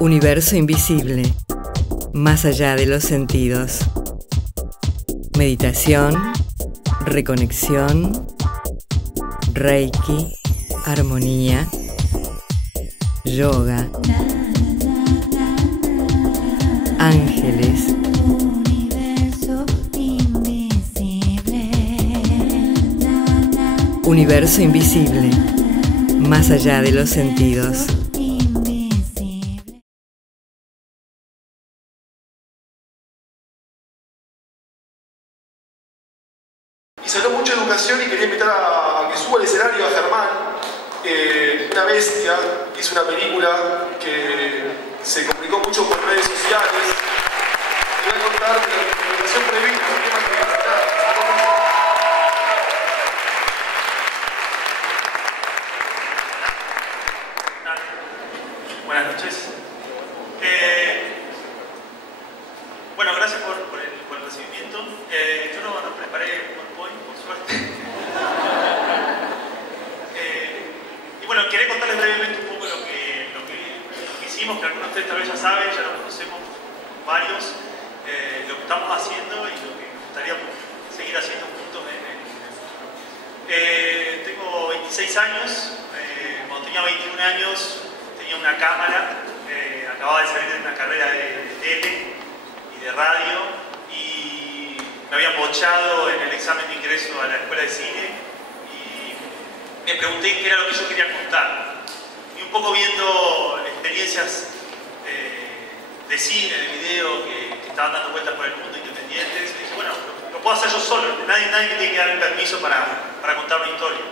Universo invisible, más allá de los sentidos. Meditación, reconexión, Reiki, armonía, yoga, ángeles. Universo invisible, más allá de los sentidos. Y se habló mucho de educación y quería invitar a que suba al escenario a Germán, una bestia, hizo una película que se comunicó mucho por redes sociales. Y voy a contar de la educación prevista, un tema que Buenas noches. Bueno, gracias por el recibimiento. Yo no preparé PowerPoint, por suerte. Y bueno, quería contarles brevemente un poco lo que hicimos, que algunos de ustedes tal vez ya saben, ya lo conocemos varios, lo que estamos haciendo y lo que nos gustaría seguir haciendo juntos en el futuro. Tengo 26 años, cuando tenía 21 años tenía una cámara, acababa de salir de una carrera de tele y de radio y me habían bochado en el examen de ingreso a la escuela de cine y me pregunté qué era lo que yo quería contar. Y un poco viendo experiencias de cine, de video que estaban dando vueltas por el mundo independientes, dije, bueno, lo puedo hacer yo solo, nadie me tiene que dar el permiso para contar una historia.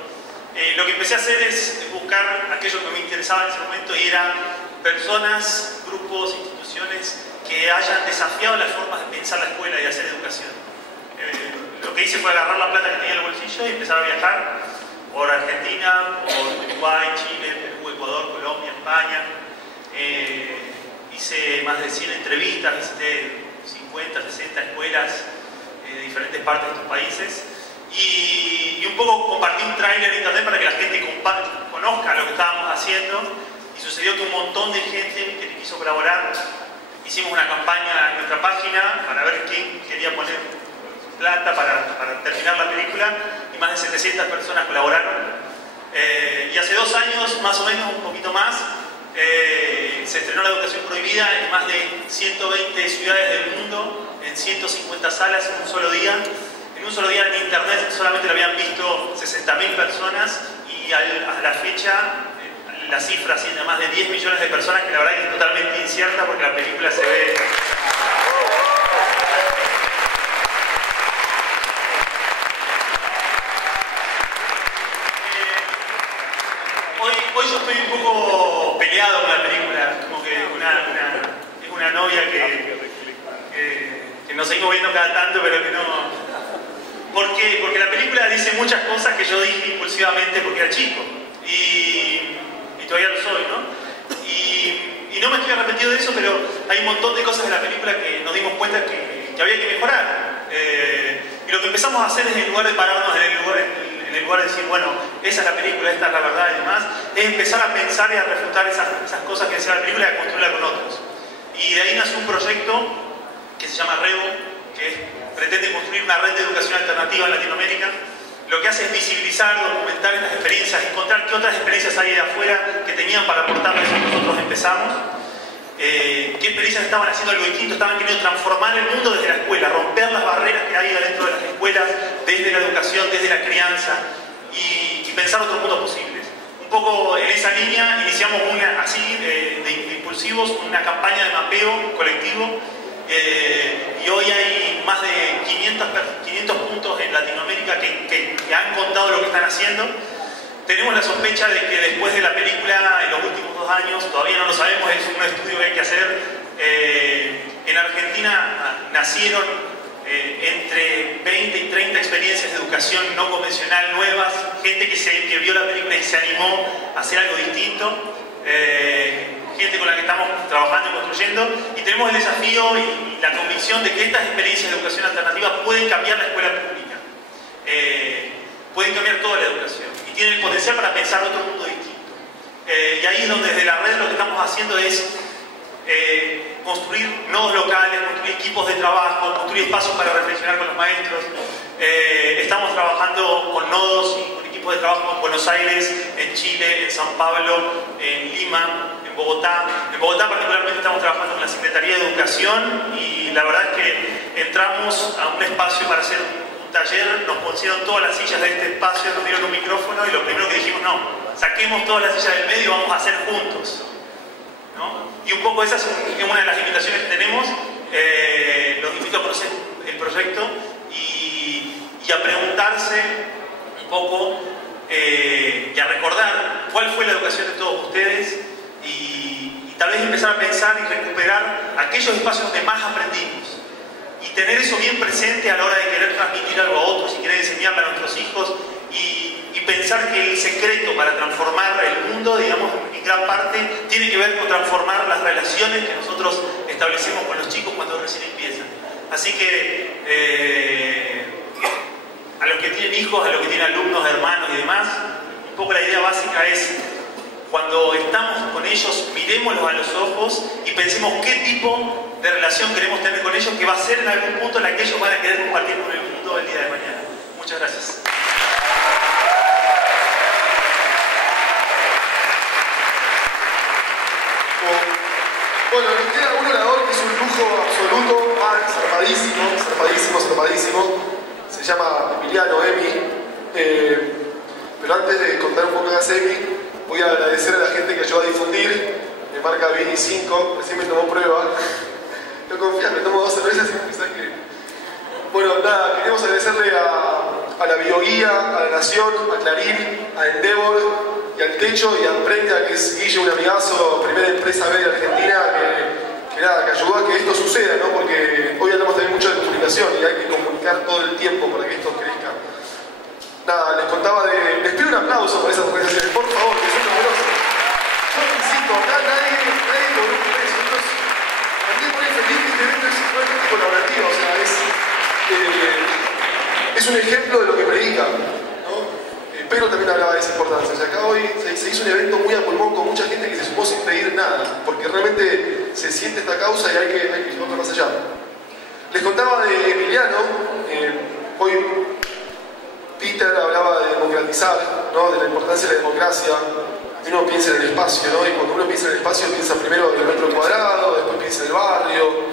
Lo que empecé a hacer es buscar aquello que me interesaba en ese momento y eran personas, grupos, instituciones que hayan desafiado las formas de pensar la escuela y hacer educación. Lo que hice fue agarrar la plata que tenía en el bolsillo y empezar a viajar por Argentina, por Uruguay, Chile, Perú, Ecuador, Colombia, España. Hice más de 100 entrevistas, visité 50, 60 escuelas de diferentes partes de estos países. Y un poco compartí un tráiler en internet para que la gente conozca lo que estábamos haciendo y sucedió que un montón de gente que quiso colaborar. Hicimos una campaña en nuestra página para ver quién quería poner plata para terminar la película y más de 700 personas colaboraron. Y hace 2 años, más o menos, un poquito más, se estrenó La Educación Prohibida en más de 120 ciudades del mundo, en 150 salas en un solo día. En un solo día en internet solamente lo habían visto 60.000 personas y a la fecha la cifra asciende a más de 10 millones de personas, que la verdad es totalmente incierta porque la película se ve... Hoy yo estoy un poco peleado con la película, como que es una novia que nos seguimos viendo cada tanto, pero que no... ¿Por qué? Porque la película dice muchas cosas que yo dije impulsivamente porque era chico y todavía lo soy, ¿no? Y no me estoy arrepentido de eso, pero hay un montón de cosas de la película que nos dimos cuenta que había que mejorar. Y lo que empezamos a hacer es, en lugar de pararnos en el lugar de decir, bueno, esa es la película, esta es la verdad y demás, es empezar a pensar y a refutar esas cosas que decía la película y a construirla con otros. Y de ahí nació un proyecto que se llama Revo, que pretende construir una red de educación alternativa en Latinoamérica. Lo que hace es visibilizar, documentar estas experiencias, encontrar qué otras experiencias hay de afuera que tenían para aportarles a nosotros empezamos, qué experiencias estaban haciendo algo distinto, estaban queriendo transformar el mundo desde la escuela, romper las barreras que hay dentro de las escuelas, desde la educación, desde la crianza y pensar otros mundos posibles. Un poco en esa línea iniciamos de impulsivos, una campaña de mapeo colectivo. Y hoy hay más de 500 puntos en Latinoamérica que han contado lo que están haciendo. Tenemos la sospecha de que después de la película, en los últimos 2 años, todavía no lo sabemos, es un estudio que hay que hacer. En Argentina nacieron entre 20 y 30 experiencias de educación no convencional nuevas, gente que vio la película y se animó a hacer algo distinto. Gente con la que estamos trabajando y construyendo, y tenemos el desafío y la convicción de que estas experiencias de educación alternativa pueden cambiar la escuela pública, pueden cambiar toda la educación y tienen el potencial para pensar otro mundo distinto. Y ahí es donde desde la red lo que estamos haciendo es construir nodos locales, construir equipos de trabajo, construir espacios para reflexionar con los maestros. Estamos trabajando con nodos y con equipos de trabajo en Buenos Aires, en Chile, en San Pablo, en Lima, en Bogotá. En Bogotá particularmente estamos trabajando con la Secretaría de Educación y la verdad es que entramos a un espacio para hacer un taller, nos pusieron todas las sillas de este espacio, nos dieron un micrófono y lo primero que dijimos, no, saquemos todas las sillas del medio y vamos a hacer juntos, ¿no? Y un poco esa es una de las invitaciones que tenemos. Los invito a conocer el proyecto y a preguntarse un poco y a recordar cuál fue la educación de todos ustedes y tal vez empezar a pensar y recuperar aquellos espacios donde más aprendimos y tener eso bien presente a la hora de querer transmitir algo a otros y querer enseñarle a nuestros hijos y pensar que el secreto para transformar el mundo, digamos, en gran parte tiene que ver con transformar las relaciones que nosotros establecemos con los chicos cuando recién empiezan. Así que a los que tienen hijos, a los que tienen alumnos, hermanos y demás, un poco la idea básica es cuando estamos con ellos, miremoslos a los ojos y pensemos qué tipo de relación queremos tener con ellos, que va a ser en algún punto la que ellos van a querer compartir con el mundo el día de mañana. Muchas gracias. Bueno, nos queda un orador que es un lujo absoluto, zarpadísimo. Se llama Emiliano Emi. Pero antes de contar un poco de Emi, voy a agradecer a la gente que ayudó a difundir. Me marca Vini 5, recién me tomó prueba. No confías, me tomo 2 cervezas y pensás que... Bueno, nada, queremos agradecerle a la Bioguía, a La Nación, a Clarín, a Endeavor y al Techo y a Emprenda, que es Guille, un amigazo, primera empresa B de Argentina, que ayudó a que esto suceda, ¿no? Porque hoy hablamos también mucho de comunicación y hay que comunicar todo el tiempo para que esto crezca. Nada, les pido un aplauso para esas organizaciones, por favor, que son numerosas. Yo insisto, nadie cobró un precio. A mí me pone feliz que este evento es realmente colaborativo, o sea, es un ejemplo de lo que predica, ¿no? Pero también hablaba de esa importancia. O sea, acá hoy se hizo un evento muy a pulmón con mucha gente que se sumó sin pedir nada, porque realmente se siente esta causa y hay que llevarla más allá. Les contaba de Emiliano, hoy Peter hablaba de democratizar, ¿no? De la importancia de la democracia. Uno piensa en el espacio, ¿no? Y cuando uno piensa en el espacio, piensa primero en el metro cuadrado, después piensa en el barrio,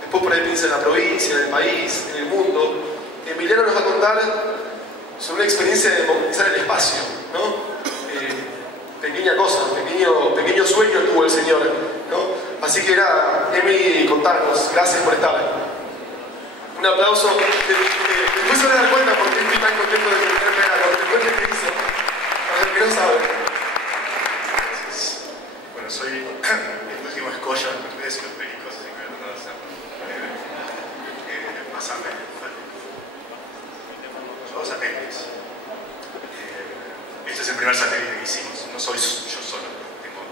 después por ahí piensa en la provincia, en el país, en el mundo. Emiliano nos va a contar sobre una experiencia de democratizar el espacio, ¿no? Pequeña cosa, pequeño sueño tuvo el señor, ¿no? Así que era, Emi, contarnos. Gracias por estar. Un aplauso. Después se van a dar cuenta por qué estoy tan contento de tenerme acá, lo que hizo. Para el que no sabe. Gracias. Bueno, soy el último escollo entre ustedes y los pericos, así que voy a tratar de hacerlo. Pasarme. Los satélites. Este es el primer satélite que hicimos. No soy yo solo. Tengo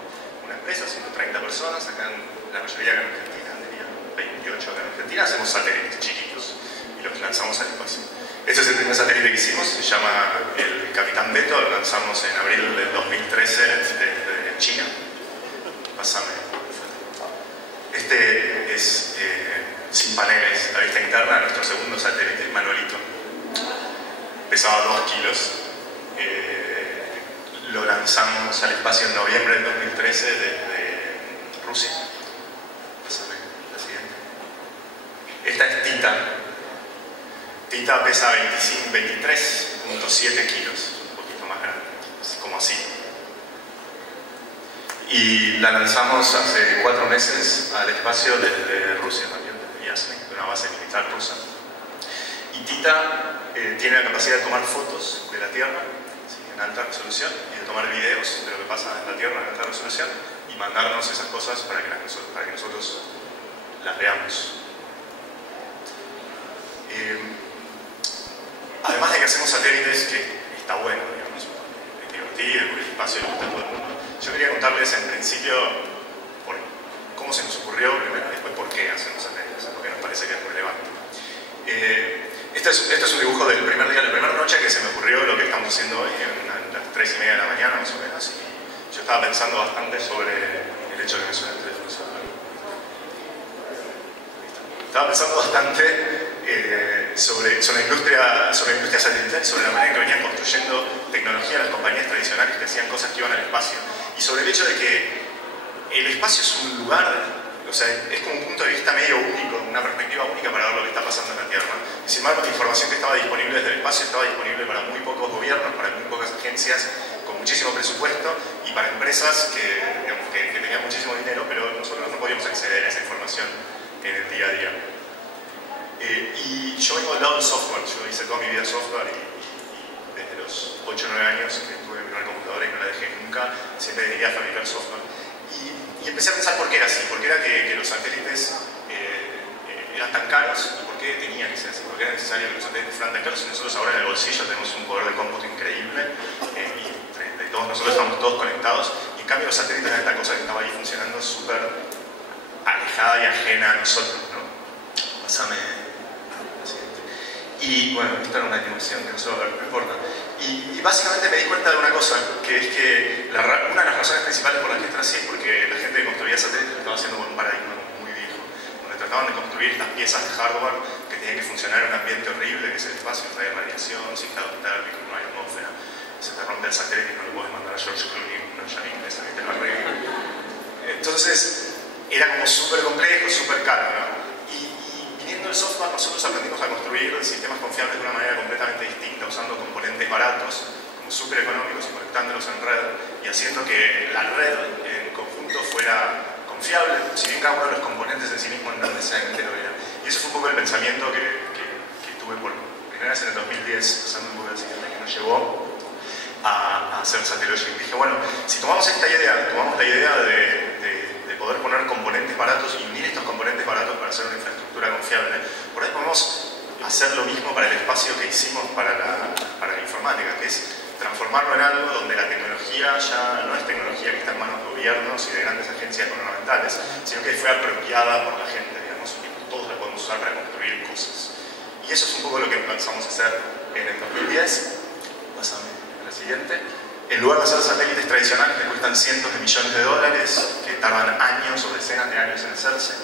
una empresa, 130 personas, acá la mayoría acá en Argentina, diría 28 acá en Argentina, hacemos satélites chiquitos y los lanzamos al espacio. Este es el primer satélite que hicimos, se llama el Capitán Beto, lo lanzamos en abril del 2013 desde China. Pásame. Este es sin paneles, la vista interna, nuestro segundo satélite, Manuelito. Pesaba 2 kilos. Lo lanzamos al espacio en noviembre del 2013 desde Rusia. Pásame la siguiente. Esta es Tita. Tita pesa 23.7 kilos, un poquito más grande, como así. Y la lanzamos hace 4 meses al espacio desde Rusia también, desde Yasny, de una base militar rusa. Y Tita tiene la capacidad de tomar fotos de la Tierra, ¿sí?, en alta resolución, y de tomar videos de lo que pasa en la Tierra en alta resolución y mandarnos esas cosas para que nosotros las veamos. Además de que hacemos satélites, que está bueno, digamos, es divertido, porque el espacio le gusta a todo el mundo. Yo quería contarles en principio cómo se nos ocurrió, primero, y después por qué hacemos satélites, porque nos parece que es relevante. Este es un dibujo del primer día, la primera noche que se me ocurrió lo que estamos haciendo hoy, a las 3:30 de la mañana más o menos, y yo estaba pensando bastante sobre el hecho de que me suene el teléfono celular. estaba pensando bastante sobre la industria satelital y sobre la manera en que venían construyendo tecnología las compañías tradicionales que hacían cosas que iban al espacio. Y sobre el hecho de que el espacio es un lugar, o sea, es como un punto de vista medio único, una perspectiva única para ver lo que está pasando en la Tierra. Y sin embargo, la información que estaba disponible desde el espacio estaba disponible para muy pocos gobiernos, para muy pocas agencias con muchísimo presupuesto y para empresas que tenían muchísimo dinero, pero nosotros no podíamos acceder a esa información en el día a día. Y yo vengo del lado del software, yo hice toda mi vida software y desde los 8 o 9 años que tuve mi primera computadora y no la dejé nunca, siempre dediqué a fabricar software. Y empecé a pensar por qué era así, por qué era que los satélites eran tan caros y por qué tenían que ser así, por qué era necesario que los satélites fueran tan caros y nosotros ahora en el bolsillo tenemos un poder de cómputo increíble y de todos nosotros estamos todos conectados y en cambio los satélites eran esta cosa que estaba ahí funcionando súper alejada y ajena a nosotros, ¿no? Pásame la siguiente. Y bueno, esta era una animación que no se va a ver, no importa. Y básicamente me di cuenta de una cosa, que es que una de las razones principales por las que esto era así es porque la gente que construía satélites lo estaba haciendo con un paradigma muy viejo, donde trataban de construir estas piezas de hardware que tenían que funcionar en un ambiente horrible, que es el espacio, no hay radiación, ciclado térmico, no hay atmósfera, se te rompe el satélite y no lo puedes mandar a George Clooney, no ya inglés, que te lo arregla. Entonces, era como súper complejo, súper caro, ¿no? Viniendo del software, nosotros aprendimos a construir sistemas confiables de una manera completamente distinta, usando componentes baratos, como súper económicos y conectándolos en red, y haciendo que la red en conjunto fuera confiable, si bien cada uno de los componentes en sí mismos no necesariamente lo era. Y eso fue un poco el pensamiento que tuve por primera vez en el 2010, usando un poco el siguiente que nos llevó a hacer Satellogic. Dije, bueno, si tomamos esta idea, tomamos la idea de poder poner componentes baratos y unir estos componentes baratos para hacer una infraestructura confiable, por ahí podemos hacer lo mismo para el espacio que hicimos para la informática, que es transformarlo en algo donde la tecnología ya no es tecnología que está en manos de gobiernos y de grandes agencias gubernamentales, sino que fue apropiada por la gente, digamos, y todos la podemos usar para construir cosas. Y eso es un poco lo que empezamos a hacer en el 2010. Pásame a la siguiente. En lugar de hacer satélites tradicionales que cuestan cientos de millones de dólares, que tardan años o decenas de años en hacerse,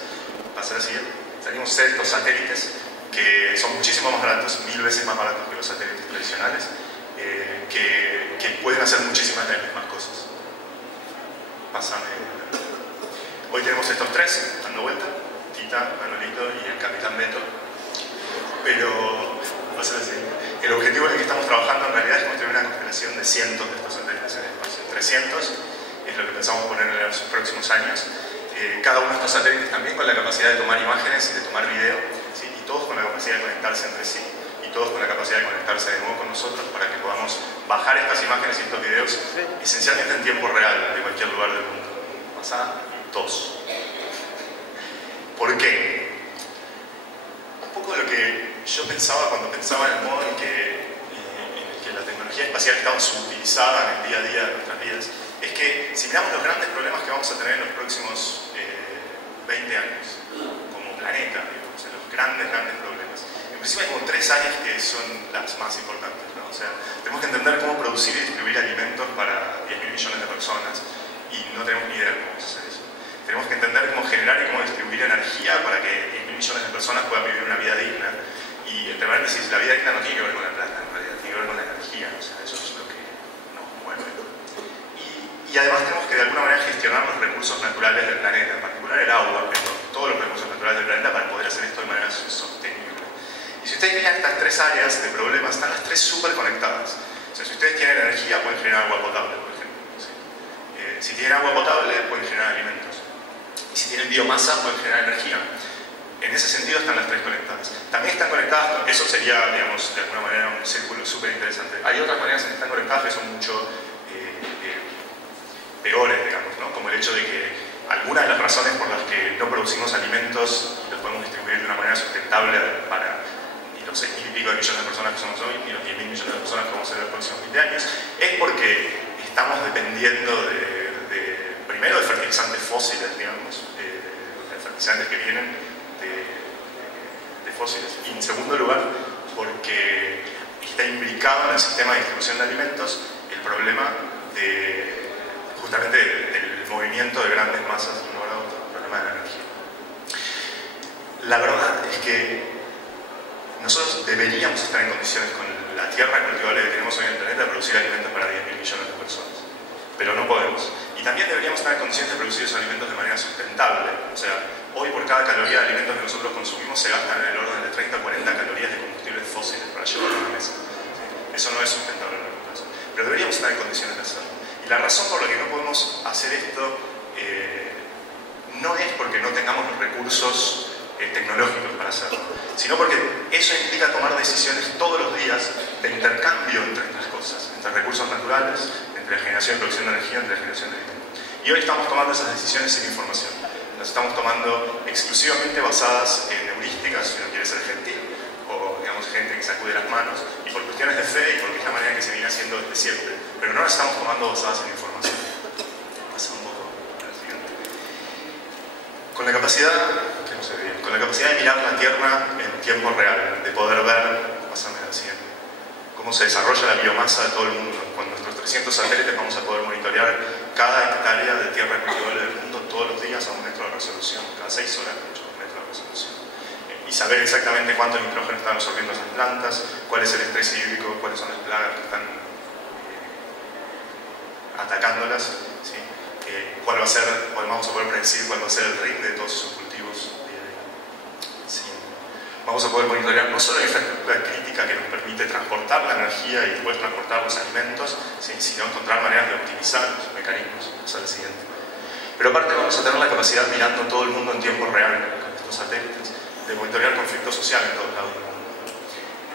pasa a la siguiente. Salimos a hacer estos satélites que son muchísimo más baratos, 1000 veces más baratos que los satélites tradicionales, que pueden hacer muchísimas más cosas. Pásame. Hoy tenemos estos tres dando vuelta, Tita, Manolito y el Capitán Beto. Pero, pasa a la siguiente. El objetivo en el que estamos trabajando en realidad es construir una constelación de cientos de estos satélites en el espacio. 300 es lo que pensamos poner en los próximos años. Cada uno de estos satélites también con la capacidad de tomar imágenes y de tomar video, ¿sí? Y todos con la capacidad de conectarse entre sí, y todos con la capacidad de conectarse de nuevo con nosotros para que podamos bajar estas imágenes y estos videos esencialmente en tiempo real de cualquier lugar del mundo. Pasá, dos. ¿Por qué? Un poco lo que yo pensaba cuando pensaba en el modo en que la tecnología espacial estaba subutilizada en el día a día de nuestras vidas, es que si miramos los grandes problemas que vamos a tener en los próximos 20 años, como planeta, digamos, los grandes problemas, en principio hay como 3 áreas que son las más importantes, ¿no? O sea, tenemos que entender cómo producir y distribuir alimentos para 10.000 millones de personas y no tenemos ni idea de cómo hacer eso. Tenemos que entender cómo generar y cómo distribuir energía para que 10.000 millones de personas puedan vivir una vida digna. Y entre paréntesis, la vida digna no tiene que ver con la plata, en realidad tiene que ver con la energía, o sea, eso es lo que nos mueve. Y además tenemos que de alguna manera gestionar los recursos naturales del planeta, en particular el agua, pero todos los recursos naturales del planeta para poder hacer esto de manera sostenible. Y si ustedes miran estas 3 áreas de problemas, están las 3 súper conectadas. O sea, si ustedes tienen energía, pueden generar agua potable, por ejemplo. ¿Sí? Si tienen agua potable, pueden generar alimentos. Y si tienen biomasa, pueden generar energía. En ese sentido están las 3 conectadas. También están conectadas, eso sería, digamos, de alguna manera un círculo súper interesante. Hay otras maneras en que están conectadas que son mucho peores, digamos, ¿no? Como el hecho de que algunas de las razones por las que no producimos alimentos y los podemos distribuir de una manera sustentable para los 6.000 y pico de millones de personas que somos hoy y los 10.000 millones de personas que vamos a ser en los próximos 20 años, es porque estamos dependiendo primero de fertilizantes fósiles, digamos, de fertilizantes que vienen de fósiles, y en segundo lugar porque está implicado en el sistema de distribución de alimentos el problema justamente del movimiento de grandes masas de uno a otro, el problema de la energía. la verdad es que nosotros deberíamos estar en condiciones con la tierra cultivable que tenemos hoy en el planeta de producir alimentos para 10.000 millones de personas. Pero no podemos. Y también deberíamos estar en condiciones de producir esos alimentos de manera sustentable. O sea, hoy por cada caloría de alimentos que nosotros consumimos se gastan en el orden de 30 a 40 calorías de combustibles fósiles para llevarlo a la mesa. Eso no es sustentable en nuestro caso. Pero deberíamos estar en condiciones de hacerlo. Y la razón por la que no podemos hacer esto no es porque no tengamos los recursos tecnológicos para hacerlo, sino porque eso implica tomar decisiones todos los días de intercambio entre estas cosas, entre recursos naturales, entre la generación y producción de energía, entre la generación de alimentos. Y hoy estamos tomando esas decisiones sin información. Las estamos tomando exclusivamente basadas en heurísticas, si uno quiere ser gentil, o digamos gente que sacude las manos, y por cuestiones de fe y porque es la manera que se viene haciendo desde siempre. Pero no las estamos tomando basadas en información. Pasa un poco al siguiente. Con la capacidad de mirar la Tierra en tiempo real, de poder ver, pásame al siguiente, cómo se desarrolla la biomasa de todo el mundo. Con nuestros 300 satélites vamos a poder monitorear cada hectárea de tierra cultivable del mundo todos los días a 1 metro de resolución, cada 6 horas de hecho, a 1 metro de resolución. Y saber exactamente cuánto nitrógeno están absorbiendo esas plantas, cuál es el estrés hídrico, cuáles son las plagas que están atacándolas, ¿sí? Cuál vamos a poder predecir cuál va a ser el ritmo de todos esos cultivos. Sí. Vamos a poder monitorear no solo la infraestructura crítica que nos permite transportar la energía y después transportar los alimentos, ¿sí? Sino encontrar maneras de optimizar los mecanismos. Vamos a la siguiente. Pero aparte vamos a tener la capacidad, mirando todo el mundo en tiempo real con estos satélites, de monitorear conflictos sociales en todos lados del mundo.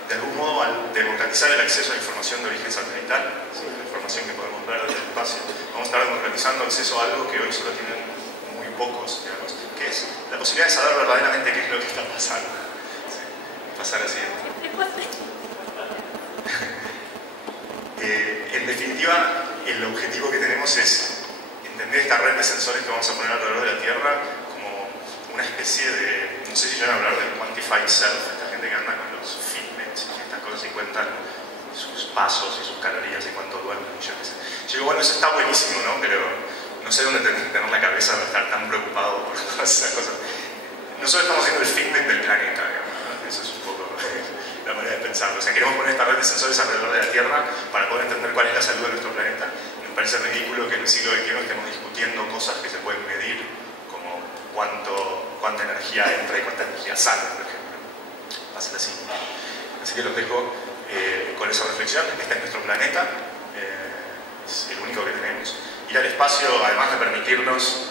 De algún modo, al democratizar el acceso a la información de origen satelital, ¿sí? La información que podemos ver desde el espacio, vamos a estar democratizando acceso a algo que hoy solo tienen muy pocos, digamos, que es la posibilidad de saber verdaderamente qué es lo que está pasando. ¿Sí? Pasar al siguiente. En definitiva, el objetivo que tenemos es entender esta red de sensores que vamos a poner alrededor de la Tierra como una especie de, no sé si van a hablar del quantified self, esta gente que anda con los Fitbits y estas cosas y cuentan sus pasos y sus calorías y cuánto duermen y yo qué sé. Yo digo, bueno, eso está buenísimo, ¿no? Pero no sé dónde tener la cabeza de estar tan preocupado por todas esas cosas. Nosotros estamos haciendo el Fitbit del planeta, digamos, ¿no? Eso es un poco la manera de pensarlo. O sea, queremos poner esta red de sensores alrededor de la Tierra para poder entender cuál es la salud de nuestro planeta. Me parece ridículo que en el siglo XXI estemos discutiendo cosas que se pueden medir, como cuánta energía entra y cuánta energía sale, por ejemplo. Pasa así. Así que los dejo con esa reflexión. Este es nuestro planeta, es el único que tenemos. Ir al espacio, además de permitirnos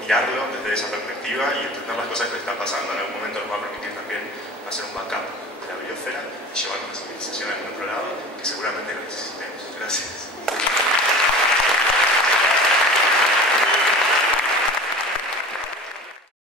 mirarlo desde esa perspectiva y entender las cosas que están pasando, en algún momento nos va a permitir también